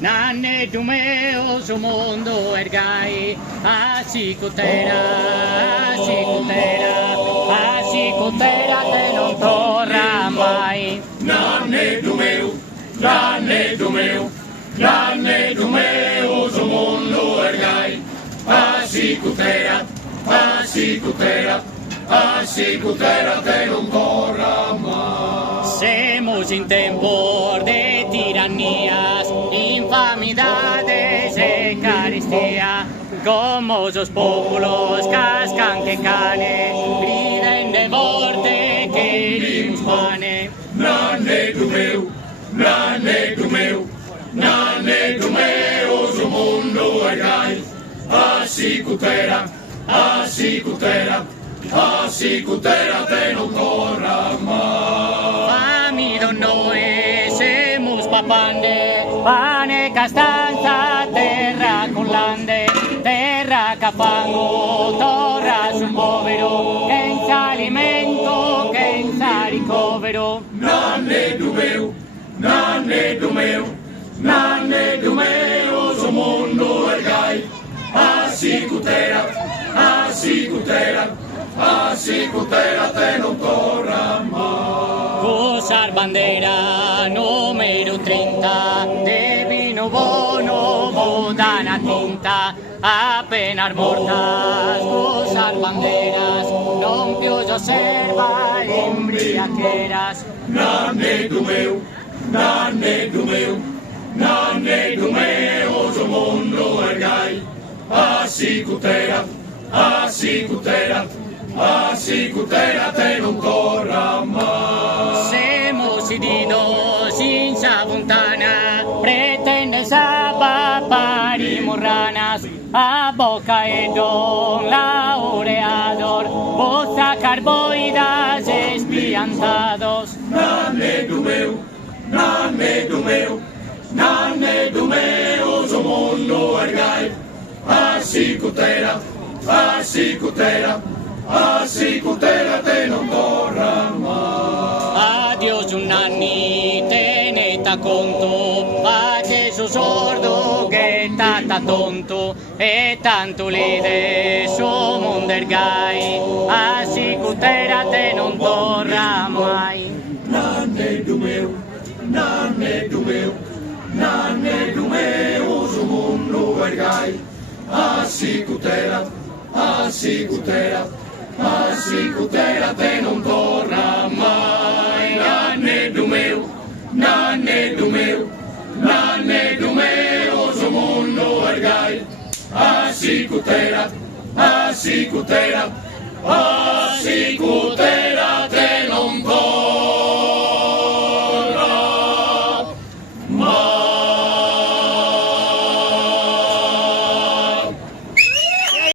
nanne dumeo, su mondo ergai, asicutera, te non torra mai. Nanne dumeo, su mondo ergai, asicutera, te non torra mai. Semos en tempor de tiranías, infamidades e carestía, como esos pueblos cascan que cane, griden de morte que limus pane. Nanne dumeo, su mondo ergai, asicutera, te non torra mai. Amido noi semus papande, pane castanza, terra con lande, terra cafango, torra sul povero, senza alimento, senza ricovero. Nanne dumeo, su mondo ergai, asicutera, te non torra mai. Cosar bandera número 30, de vino bono, bodana tinta, apenas mortas, cosar banderas, non più osserva embriaqueras. Nanne dumeo, su mondo ergai, asicutera, te non torra mai. Semos ididos sin sabuntana, pretendes a paparimos ranas, a boca e don laureador, vos a carboidas espiantados. Nanne dumeo, su mondo ergai, asicutera, te non torra mai. Adiós un anni, teneta conto, pa che su sordo che tata tonto, e tanto lide su mondo ergai, asicutera te non torra mai. Nanne dumeo, su mondo ergai, asicutera, te non torra mai. Nanne dumeo, su mondo ergai, asicutera,